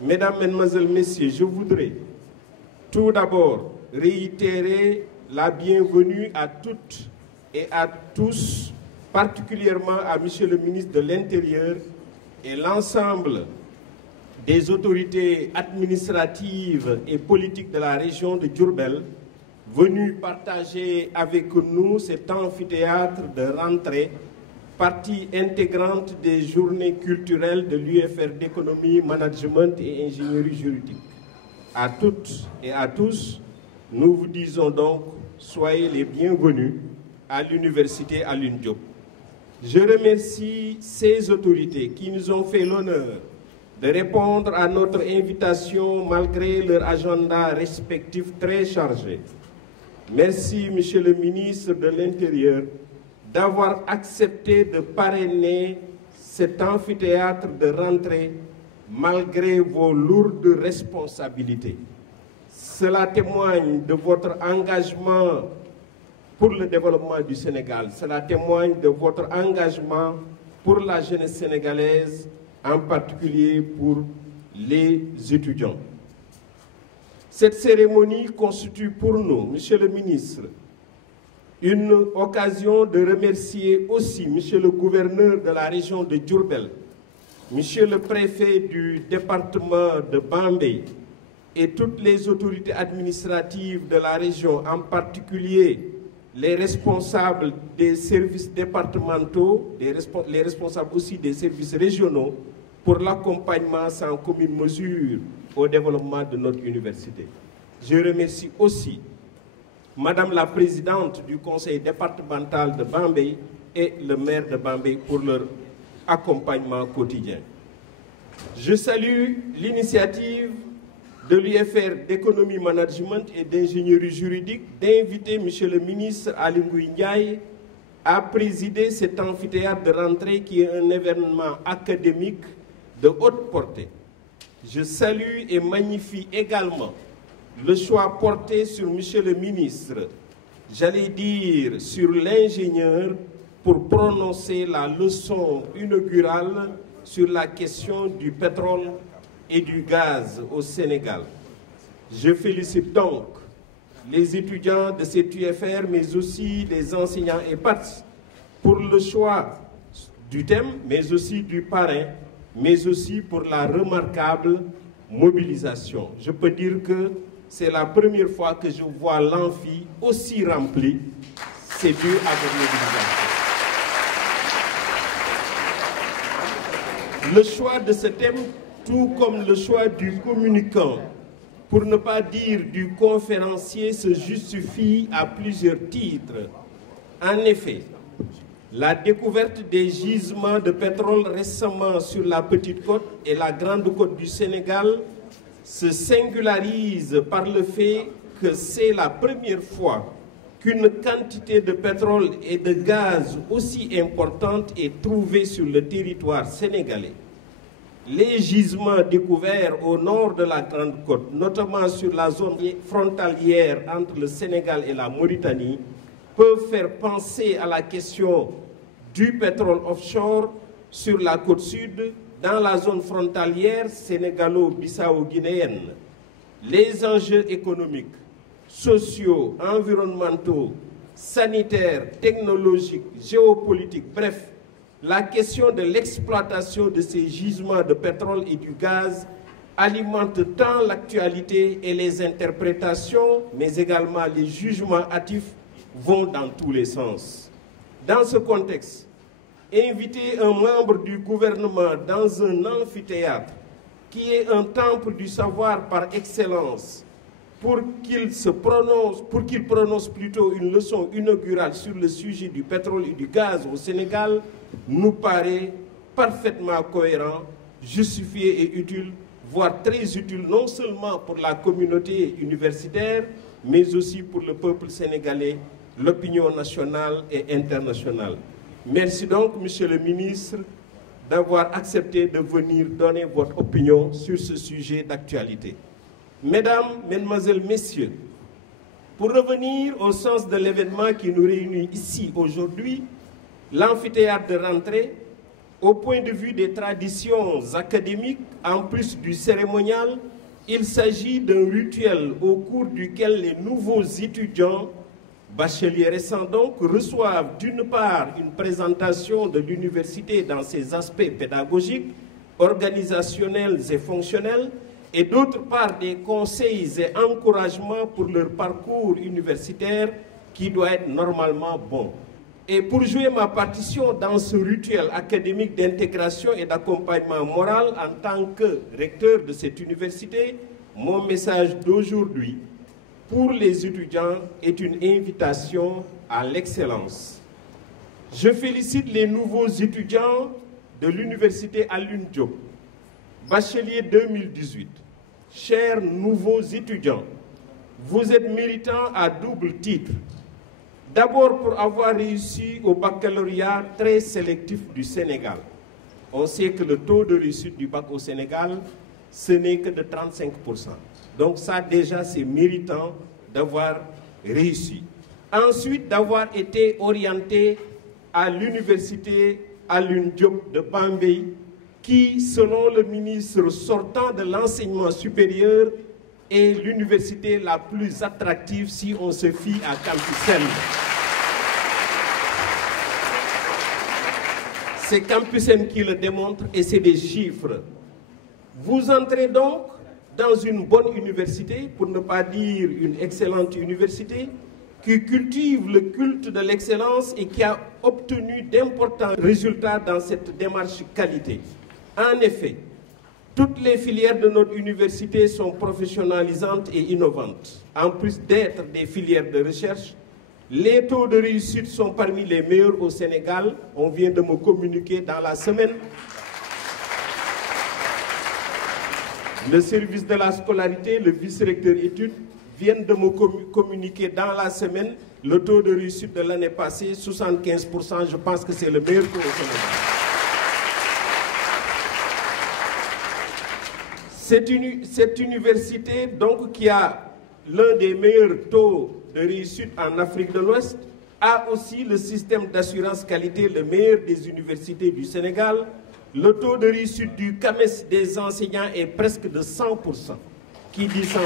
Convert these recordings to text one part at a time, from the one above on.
Mesdames, Mesdemoiselles, Messieurs, je voudrais tout d'abord réitérer la bienvenue à toutes et à tous, particulièrement à Monsieur le ministre de l'Intérieur et l'ensemble des autorités administratives et politiques de la région de Diourbel, venus partager avec nous cet amphithéâtre de rentrée, partie intégrante des journées culturelles de l'UFR d'économie, management et ingénierie juridique. À toutes et à tous, nous vous disons donc, soyez les bienvenus à l'université Alioune Diop. Je remercie ces autorités qui nous ont fait l'honneur de répondre à notre invitation malgré leur agenda respectif très chargé. Merci, Monsieur le ministre de l'Intérieur, d'avoir accepté de parrainer cet amphithéâtre de rentrée malgré vos lourdes responsabilités. Cela témoigne de votre engagement pour le développement du Sénégal. Cela témoigne de votre engagement pour la jeunesse sénégalaise, en particulier pour les étudiants. Cette cérémonie constitue pour nous, Monsieur le ministre, une occasion de remercier aussi Monsieur le gouverneur de la région de Diourbel, Monsieur le préfet du département de Bambey et toutes les autorités administratives de la région, en particulier les responsables des services départementaux, les responsables aussi des services régionaux, pour l'accompagnement sans commune mesure au développement de notre université. Je remercie aussi Madame la Présidente du Conseil départemental de Bambey et le maire de Bambey pour leur accompagnement quotidien. Je salue l'initiative de l'UFR d'économie, management et d'ingénierie juridique d'inviter M. le ministre Aly Ngouille Ndiaye à présider cet amphithéâtre de rentrée qui est un événement académique de haute portée. Je salue et magnifie également le choix porté sur M. le ministre, j'allais dire sur l'ingénieur, pour prononcer la leçon inaugurale sur la question du pétrole et du gaz au Sénégal. Je félicite donc les étudiants de cette UFR, mais aussi les enseignants et partis, pour le choix du thème, mais aussi du parrain, mais aussi pour la remarquable mobilisation. Je peux dire que c'est la première fois que je vois l'amphi aussi rempli. C'est dû à votre mobilisation. Le choix de ce thème, tout comme le choix du communicant, pour ne pas dire du conférencier, se justifie à plusieurs titres. En effet, la découverte des gisements de pétrole récemment sur la Petite Côte et la Grande Côte du Sénégal se singularise par le fait que c'est la première fois qu'une quantité de pétrole et de gaz aussi importante est trouvée sur le territoire sénégalais. Les gisements découverts au nord de la Grande Côte, notamment sur la zone frontalière entre le Sénégal et la Mauritanie, peuvent faire penser à la question du pétrole offshore sur la côte sud, dans la zone frontalière sénégalo-bissau-guinéenne. Les enjeux économiques, sociaux, environnementaux, sanitaires, technologiques, géopolitiques, bref, la question de l'exploitation de ces gisements de pétrole et du gaz alimente tant l'actualité et les interprétations, mais également les jugements hâtifs vont dans tous les sens. Dans ce contexte, inviter un membre du gouvernement dans un amphithéâtre qui est un temple du savoir par excellence pour qu'il prononce plutôt une leçon inaugurale sur le sujet du pétrole et du gaz au Sénégal nous paraît parfaitement cohérent, justifié et utile, voire très utile non seulement pour la communauté universitaire, mais aussi pour le peuple sénégalais, l'opinion nationale et internationale. Merci donc, Monsieur le ministre, d'avoir accepté de venir donner votre opinion sur ce sujet d'actualité. Mesdames, Mesdemoiselles, Messieurs, pour revenir au sens de l'événement qui nous réunit ici aujourd'hui, l'amphithéâtre de rentrée Au point de vue des traditions académiques, en plus du cérémonial, il s'agit d'un rituel au cours duquel les nouveaux étudiants, bacheliers récents donc, reçoivent d'une part une présentation de l'université dans ses aspects pédagogiques, organisationnels et fonctionnels, et d'autre part des conseils et encouragements pour leur parcours universitaire qui doit être normalement bon. Et pour jouer ma partition dans ce rituel académique d'intégration et d'accompagnement moral en tant que recteur de cette université, mon message d'aujourd'hui pour les étudiants est une invitation à l'excellence. Je félicite les nouveaux étudiants de l'université Alioune Diop, bachelier 2018. Chers nouveaux étudiants, vous êtes méritants à double titre. D'abord pour avoir réussi au baccalauréat très sélectif du Sénégal. On sait que le taux de réussite du bac au Sénégal, ce n'est que de 35%. Donc ça déjà c'est méritant d'avoir réussi. Ensuite d'avoir été orienté à l'université Alioune Diop de Bambey, qui, selon le ministre sortant de l'enseignement supérieur, est l'université la plus attractive si on se fie à Campusen. C'est Campusen qui le démontre et c'est des chiffres. Vous entrez donc dans une bonne université, pour ne pas dire une excellente université, qui cultive le culte de l'excellence et qui a obtenu d'importants résultats dans cette démarche qualité. En effet, toutes les filières de notre université sont professionnalisantes et innovantes. En plus d'être des filières de recherche, les taux de réussite sont parmi les meilleurs au Sénégal. On vient de me communiquer dans la semaine. Le service de la scolarité, le vice-recteur études, viennent de me communiquer dans la semaine le taux de réussite de l'année passée, 75%. Je pense que c'est le meilleur taux au Sénégal. Cette université, donc, qui a l'un des meilleurs taux de réussite en Afrique de l'Ouest, a aussi le système d'assurance qualité le meilleur des universités du Sénégal. Le taux de réussite du CAMES des enseignants est presque de 100%. Qui dit 100%?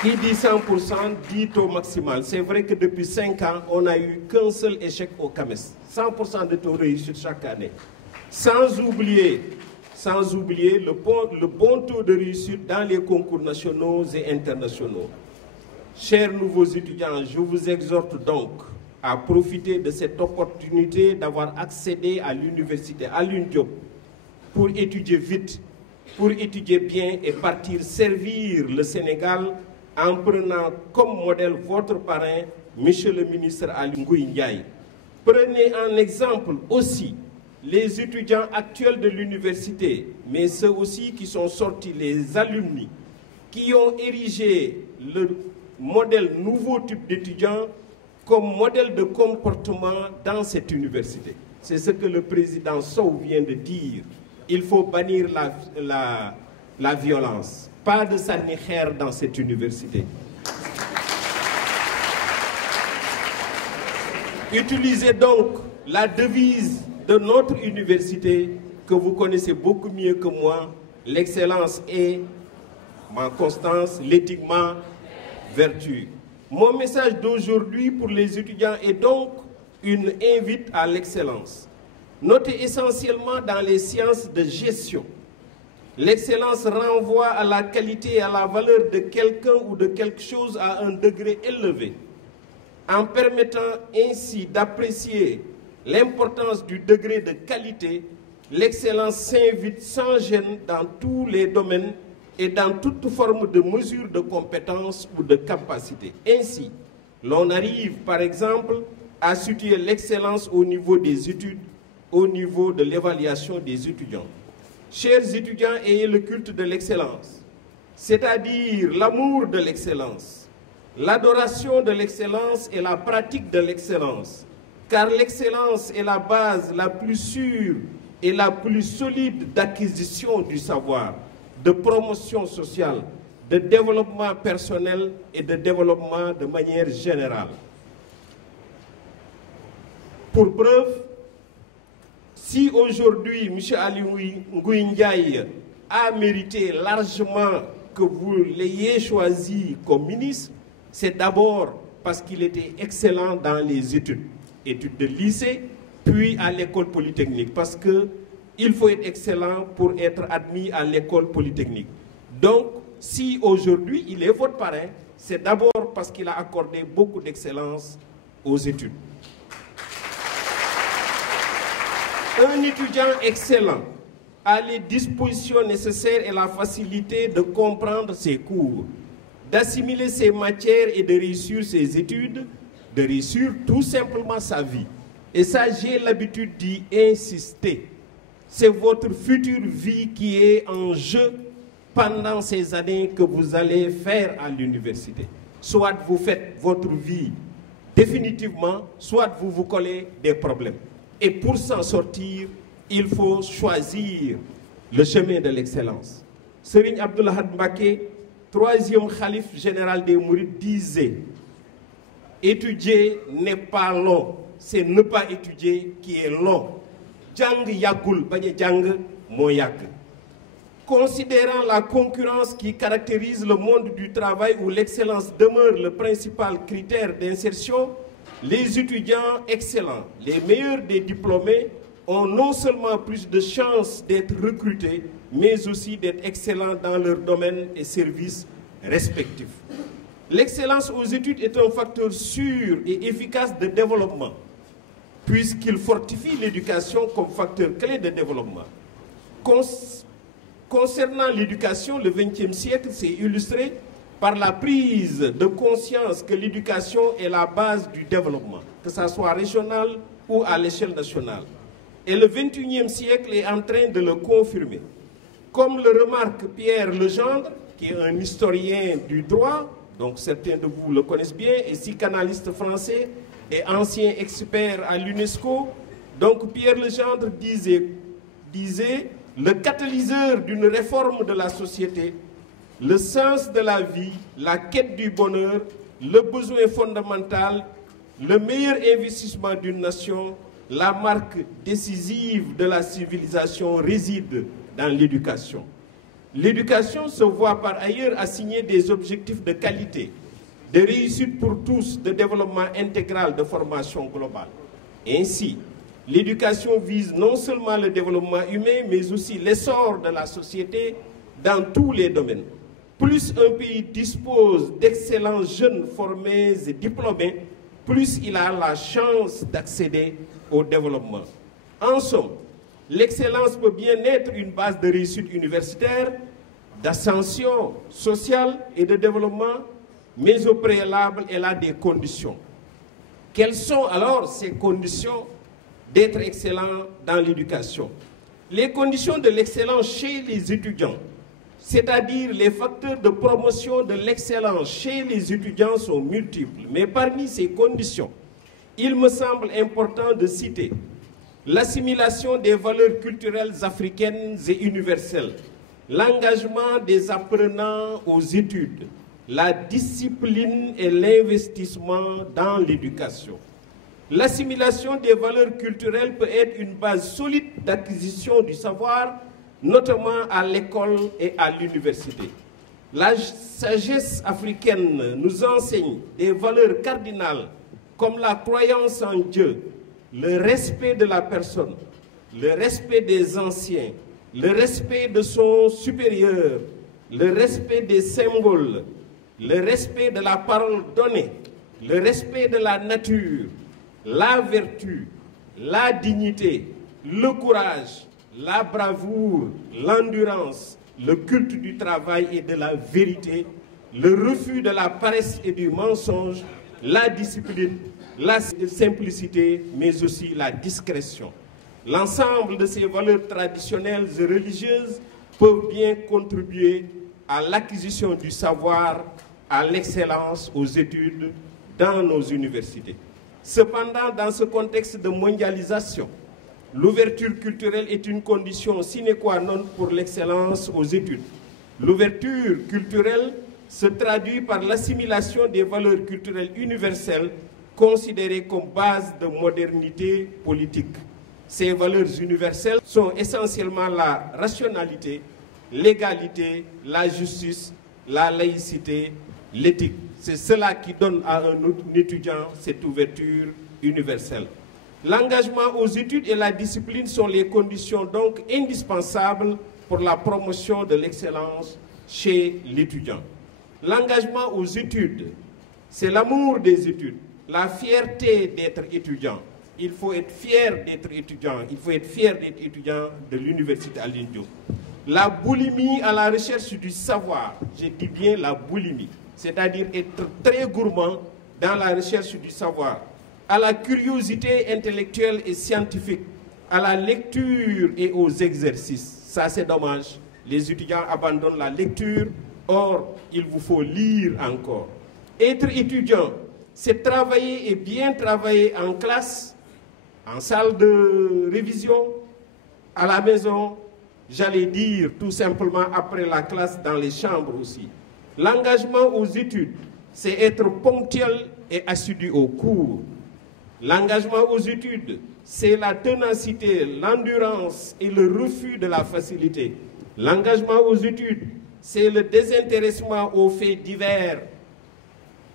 Qui dit 100% dit taux maximal. C'est vrai que depuis 5 ans, on n'a eu qu'un seul échec au CAMES. 100% de taux de réussite chaque année. Sans oublier le bon taux de réussite dans les concours nationaux et internationaux. Chers nouveaux étudiants, je vous exhorte donc à profiter de cette opportunité d'avoir accédé à l'université Alioune Diop pour étudier vite, pour étudier bien et partir servir le Sénégal en prenant comme modèle votre parrain, Monsieur le ministre Aly Ngouille Ndiaye. Prenez en exemple aussi les étudiants actuels de l'université, mais ceux aussi qui sont sortis, les alumni, qui ont érigé le modèle nouveau type d'étudiants comme modèle de comportement dans cette université. C'est ce que le président Sow vient de dire. Il faut bannir la violence. Pas de sànni xeer dans cette université. Utilisez donc la devise de notre université que vous connaissez beaucoup mieux que moi. L'excellence est ma constance, l'éthiquement vertu. Mon message d'aujourd'hui pour les étudiants est donc une invite à l'excellence. Notez essentiellement dans les sciences de gestion. L'excellence renvoie à la qualité et à la valeur de quelqu'un ou de quelque chose à un degré élevé. En permettant ainsi d'apprécier l'importance du degré de qualité, l'excellence s'invite sans gêne dans tous les domaines et dans toute forme de mesure de compétence ou de capacité. Ainsi, l'on arrive par exemple à situer l'excellence au niveau des études, au niveau de l'évaluation des étudiants. Chers étudiants, ayez le culte de l'excellence, c'est-à-dire l'amour de l'excellence, l'adoration de l'excellence et la pratique de l'excellence, car l'excellence est la base la plus sûre et la plus solide d'acquisition du savoir, de promotion sociale, de développement personnel et de développement de manière générale. Pour preuve, Si aujourd'hui, M. Ali Ngouille Ndiaye a mérité largement que vous l'ayez choisi comme ministre, c'est d'abord parce qu'il était excellent dans les études de lycée, puis à l'école polytechnique, parce qu'il faut être excellent pour être admis à l'école polytechnique. Donc, si aujourd'hui il est votre parrain, c'est d'abord parce qu'il a accordé beaucoup d'excellence aux études. Un étudiant excellent a les dispositions nécessaires et la facilité de comprendre ses cours, d'assimiler ses matières et de réussir ses études, de réussir tout simplement sa vie. Et ça, j'ai l'habitude d'y insister. C'est votre future vie qui est en jeu pendant ces années que vous allez faire à l'université. Soit vous faites votre vie définitivement, soit vous vous collez des problèmes. Et pour s'en sortir, il faut choisir le chemin de l'excellence. Serigne Abdoul Ahad Mbacké, troisième khalife général des Mourides, disait « Étudier n'est pas long, c'est ne pas étudier qui est long. Jang yagul baña jang mo yag ». Considérant la concurrence qui caractérise le monde du travail où l'excellence demeure le principal critère d'insertion, les étudiants excellents, les meilleurs des diplômés, ont non seulement plus de chances d'être recrutés, mais aussi d'être excellents dans leur domaine et services respectifs. L'excellence aux études est un facteur sûr et efficace de développement, puisqu'il fortifie l'éducation comme facteur clé de développement. Concernant l'éducation, le XXe siècle s'est illustré par la prise de conscience que l'éducation est la base du développement, que ce soit régional ou à l'échelle nationale. Et le XXIe siècle est en train de le confirmer. Comme le remarque Pierre Legendre, qui est un historien du droit, donc certains de vous le connaissent bien, et psychanalyste français et ancien expert à l'UNESCO, donc Pierre Legendre disait le catalyseur d'une réforme de la société, le sens de la vie, la quête du bonheur, le besoin fondamental, le meilleur investissement d'une nation, la marque décisive de la civilisation réside dans l'éducation. L'éducation se voit par ailleurs assigner des objectifs de qualité, de réussite pour tous, de développement intégral, de formation globale. Ainsi, l'éducation vise non seulement le développement humain, mais aussi l'essor de la société dans tous les domaines. Plus un pays dispose d'excellents jeunes formés et diplômés, plus il a la chance d'accéder au développement. En somme, l'excellence peut bien être une base de réussite universitaire, d'ascension sociale et de développement, mais au préalable, elle a des conditions. Quelles sont alors ces conditions d'être excellent dans l'éducation? Les conditions de l'excellence chez les étudiants, c'est-à-dire les facteurs de promotion de l'excellence chez les étudiants, sont multiples. Mais parmi ces conditions, il me semble important de citer l'assimilation des valeurs culturelles africaines et universelles, l'engagement des apprenants aux études, la discipline et l'investissement dans l'éducation. L'assimilation des valeurs culturelles peut être une base solide d'acquisition du savoir, notamment à l'école et à l'université. La sagesse africaine nous enseigne des valeurs cardinales comme la croyance en Dieu, le respect de la personne, le respect des anciens, le respect de son supérieur, le respect des symboles, le respect de la parole donnée, le respect de la nature, la vertu, la dignité, le courage, la bravoure, l'endurance, le culte du travail et de la vérité, le refus de la paresse et du mensonge, la discipline, la simplicité, mais aussi la discrétion. L'ensemble de ces valeurs traditionnelles et religieuses peuvent bien contribuer à l'acquisition du savoir, à l'excellence aux études dans nos universités. Cependant, dans ce contexte de mondialisation, l'ouverture culturelle est une condition sine qua non pour l'excellence aux études. L'ouverture culturelle se traduit par l'assimilation des valeurs culturelles universelles considérées comme base de modernité politique. Ces valeurs universelles sont essentiellement la rationalité, l'égalité, la justice, la laïcité, l'éthique. C'est cela qui donne à un étudiant cette ouverture universelle. L'engagement aux études et la discipline sont les conditions donc indispensables pour la promotion de l'excellence chez l'étudiant. L'engagement aux études, c'est l'amour des études, la fierté d'être étudiant. Il faut être fier d'être étudiant, il faut être fier d'être étudiant de l'université Alioune Diop. La boulimie à la recherche du savoir, je dis bien la boulimie, c'est-à-dire être très gourmand dans la recherche du savoir, à la curiosité intellectuelle et scientifique, à la lecture et aux exercices. Ça, c'est dommage. Les étudiants abandonnent la lecture, or, il vous faut lire encore. Être étudiant, c'est travailler et bien travailler en classe, en salle de révision, à la maison, j'allais dire tout simplement après la classe dans les chambres aussi. L'engagement aux études, c'est être ponctuel et assidu aux cours. L'engagement aux études, c'est la ténacité, l'endurance et le refus de la facilité. L'engagement aux études, c'est le désintéressement aux faits divers.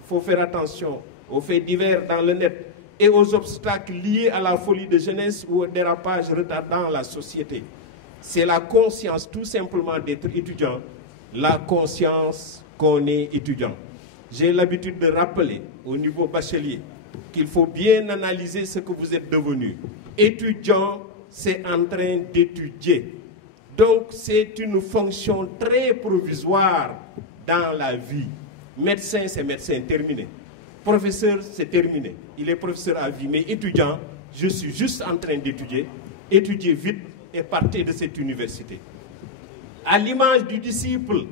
Il faut faire attention aux faits divers dans le net et aux obstacles liés à la folie de jeunesse ou au dérapage retardant la société. C'est la conscience tout simplement d'être étudiant, la conscience qu'on est étudiant. J'ai l'habitude de rappeler au niveau bachelier qu'il faut bien analyser ce que vous êtes devenu. Étudiant, c'est en train d'étudier. Donc c'est une fonction très provisoire dans la vie. Médecin, c'est médecin, terminé. Professeur, c'est terminé. Il est professeur à vie. Mais étudiant, je suis juste en train d'étudier. Étudier vite et partez de cette université. À l'image du disciple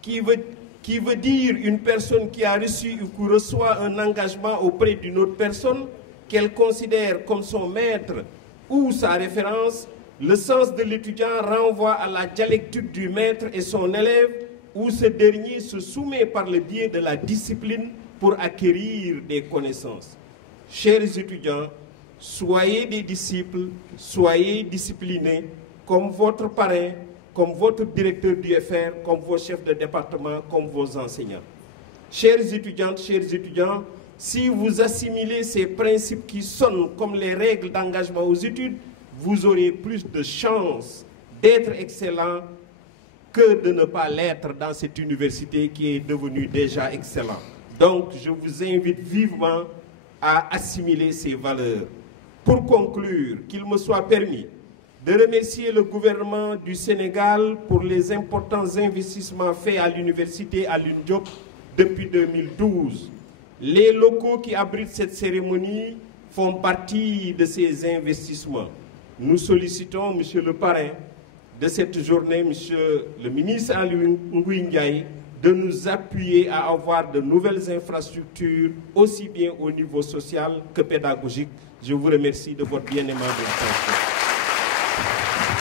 qui veut dire une personne qui a reçu ou qui reçoit un engagement auprès d'une autre personne qu'elle considère comme son maître ou sa référence, le sens de l'étudiant renvoie à la dialectique du maître et son élève où ce dernier se soumet par le biais de la discipline pour acquérir des connaissances. Chers étudiants, soyez des disciples, soyez disciplinés comme votre parrain, comme votre directeur du FR, comme vos chefs de département, comme vos enseignants. Chères étudiantes, chers étudiants, si vous assimilez ces principes qui sonnent comme les règles d'engagement aux études, vous aurez plus de chances d'être excellent que de ne pas l'être dans cette université qui est devenue déjà excellente. Donc, je vous invite vivement à assimiler ces valeurs. Pour conclure, qu'il me soit permis de remercier le gouvernement du Sénégal pour les importants investissements faits à l'université Alioune Diop depuis 2012. Les locaux qui abritent cette cérémonie font partie de ces investissements. Nous sollicitons, Monsieur le parrain de cette journée, Monsieur le ministre Aly Ngouille Ndiaye, de nous appuyer à avoir de nouvelles infrastructures, aussi bien au niveau social que pédagogique. Je vous remercie de votre bien aimable attention.